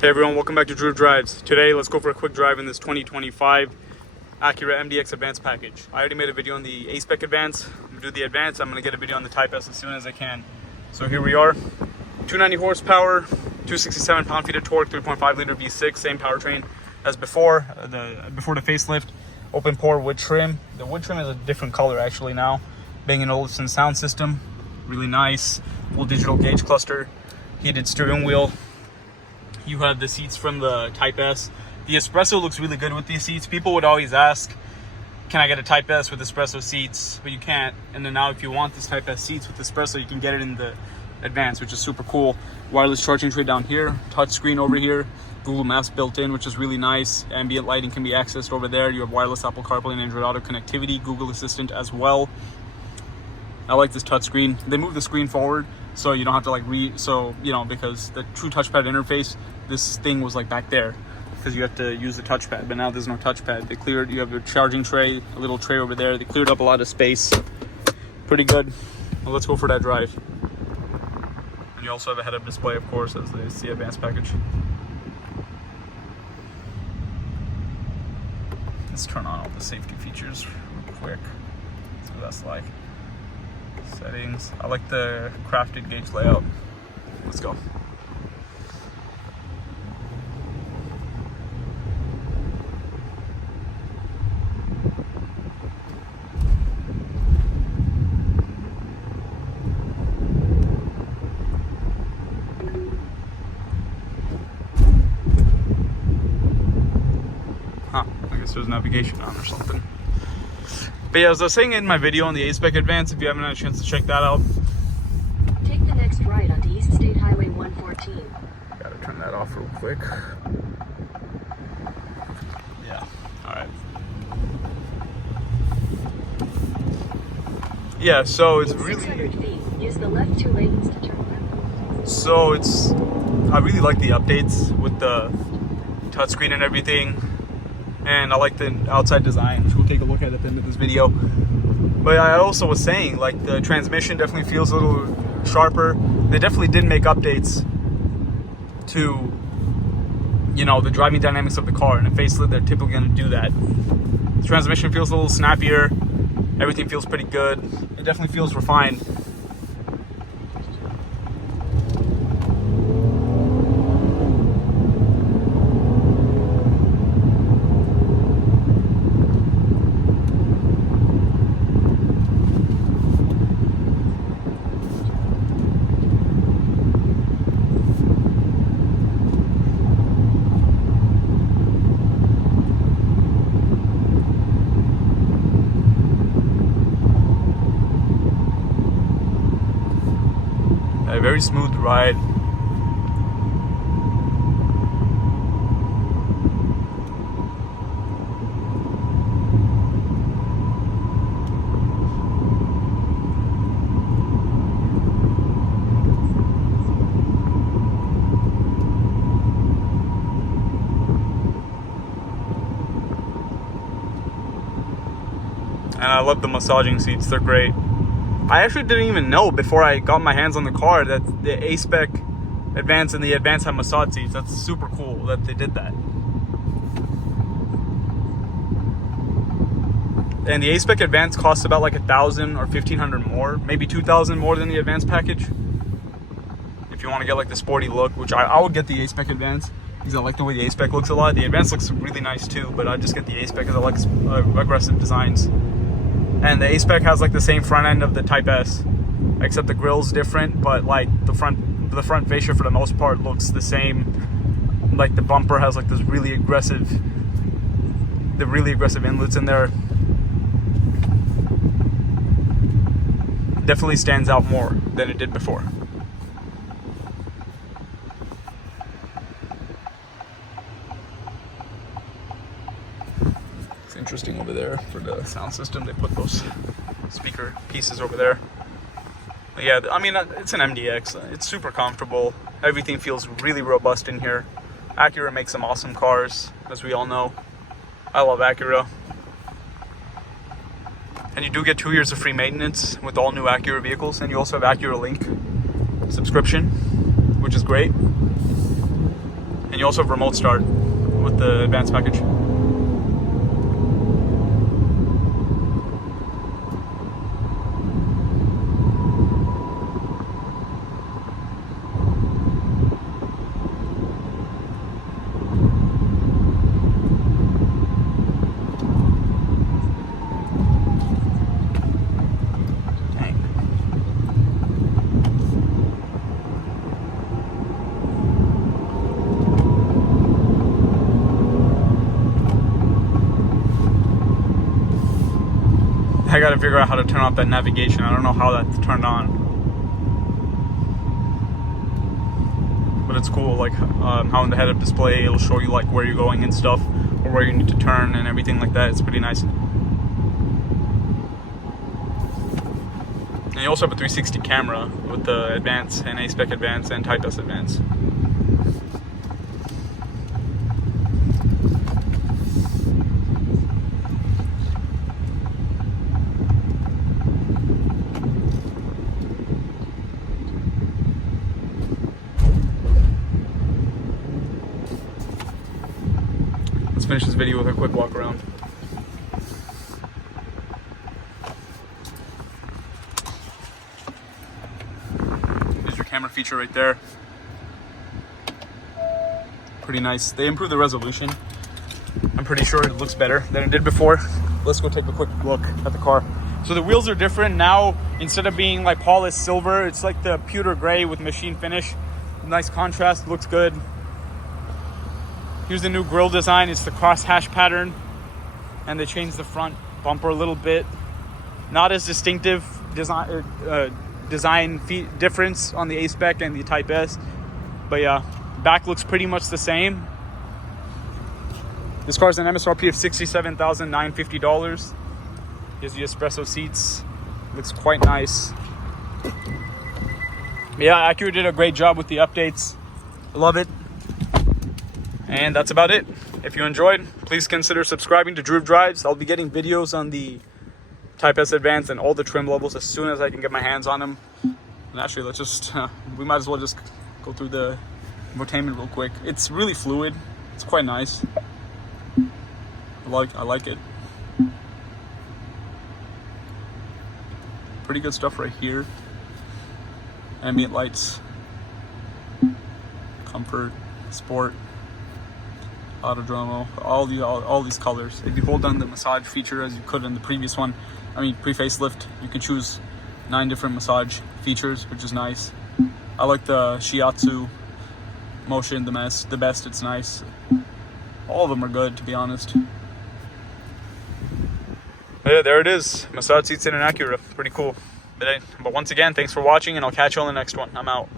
Hey everyone, welcome back to Drew Drives. Today, let's go for a quick drive in this 2025 Acura MDX Advanced package. I already made a video on the A-Spec Advance. I'm going to do the Advance. I'm going to get a video on the Type S as soon as I can. So here we are. 290 horsepower, 267 pound-feet of torque, 3.5 liter V6, same powertrain as before, before the facelift. Open pore wood trim. The wood trim is a different color actually now. Bang & Olufsen sound system, really nice. Full digital gauge cluster, heated steering wheel. You have the seats from the Type S. The Espresso looks really good with these seats. People would always ask, can I get a Type S with Espresso seats? But you can't. And then now if you want this Type S seats with Espresso, you can get it in the Advance, which is super cool. Wireless charging tray down here, touch screen over here, Google Maps built in, which is really nice. Ambient lighting can be accessed over there. You have wireless Apple CarPlay and Android Auto connectivity, Google Assistant as well. I like this touch screen. They move the screen forward so you don't have to because the true touchpad interface, this thing was like back there because you have to use the touchpad, but now there's no touchpad. They cleared, you have a charging tray, a little tray over there. They cleared up a lot of space. Pretty good. Well, let's go for that drive. And you also have a head-up display, of course, as the Advanced package. Let's turn on all the safety features real quick. See what that's like. Settings. I like the crafted gauge layout. Let's go. I guess there's navigation on or something. But yeah, as I was saying in my video on the A-Spec Advance, if you haven't had a chance to check that out. Take the next right onto East State Highway 114. Gotta turn that off real quick. Yeah, alright. Yeah, so it's really... 600 feet. Use the left 2 lanes to turn left. So I really like the updates with the touchscreen and everything. And I like the outside design, which we'll take a look at the end of this video. But I also was saying, like, the transmission definitely feels a little sharper. They definitely did make updates to, the driving dynamics of the car. And a facelift, they're typically going to do that. The transmission feels a little snappier. Everything feels pretty good. It definitely feels refined. A very smooth ride. And I love the massaging seats, they're great. I actually didn't even know before I got my hands on the car that the A-Spec Advance and the Advance have massage seats. That's super cool that they did that. And the A-Spec Advance costs about like $1,000 or $1,500 more, maybe $2,000 more than the Advance package. If you want to get like the sporty look, which I would get the A-Spec Advance because I like the way the A-Spec looks a lot. The Advance looks really nice too, but I just get the A-Spec because I like aggressive designs. And the A-Spec has like the same front end of the Type S, except the grill's different, but like the front fascia for the most part looks the same. Like the bumper has like this really aggressive inlets in there. Definitely stands out more than it did before. Interesting over there for the sound system. They put those speaker pieces over there. But yeah, I mean, it's an MDX. It's super comfortable. Everything feels really robust in here. Acura makes some awesome cars, as we all know. I love Acura. And you do get 2 years of free maintenance with all new Acura vehicles, and you also have Acura Link subscription, which is great. And you also have remote start with the advanced package. I gotta figure out how to turn off that navigation. I don't know how that's turned on. But it's cool, like how in the head-up display it'll show you like where you're going and stuff, or where you need to turn and everything like that. It's pretty nice. And you also have a 360 camera with the Advance and A-Spec Advance and Type S Advance. Let's finish this video with a quick walk around. There's your camera feature right there. Pretty nice. They improved the resolution. I'm pretty sure it looks better than it did before. Let's go take a quick look at the car. So the wheels are different now. Instead of being like polished silver, it's like the pewter gray with machine finish. Nice contrast, looks good. Here's the new grille design. It's the crosshatch pattern, and they changed the front bumper a little bit. Not as distinctive design difference on the A-Spec and the Type S, but yeah, back looks pretty much the same. This car is an MSRP of $67,950. Here's the espresso seats. Looks quite nice. Yeah, Acura did a great job with the updates. I love it. And that's about it. If you enjoyed, please consider subscribing to Drew Drives. I'll be getting videos on the Type S Advance and all the trim levels as soon as I can get my hands on them. And actually, let's just, we might as well just go through the infotainment real quick. It's really fluid. It's quite nice. I like it. Pretty good stuff right here. Ambient lights. Comfort. Sport. Autodromo, all these colors. If you hold down the massage feature as you could in the previous one, pre-facelift, you can choose 9 different massage features, which is nice. I like the shiatsu motion the best. It's nice. All of them are good, to be honest. But yeah, there it is. Massage seats in an Acura. Pretty cool. But once again, thanks for watching, and I'll catch you on the next one. I'm out.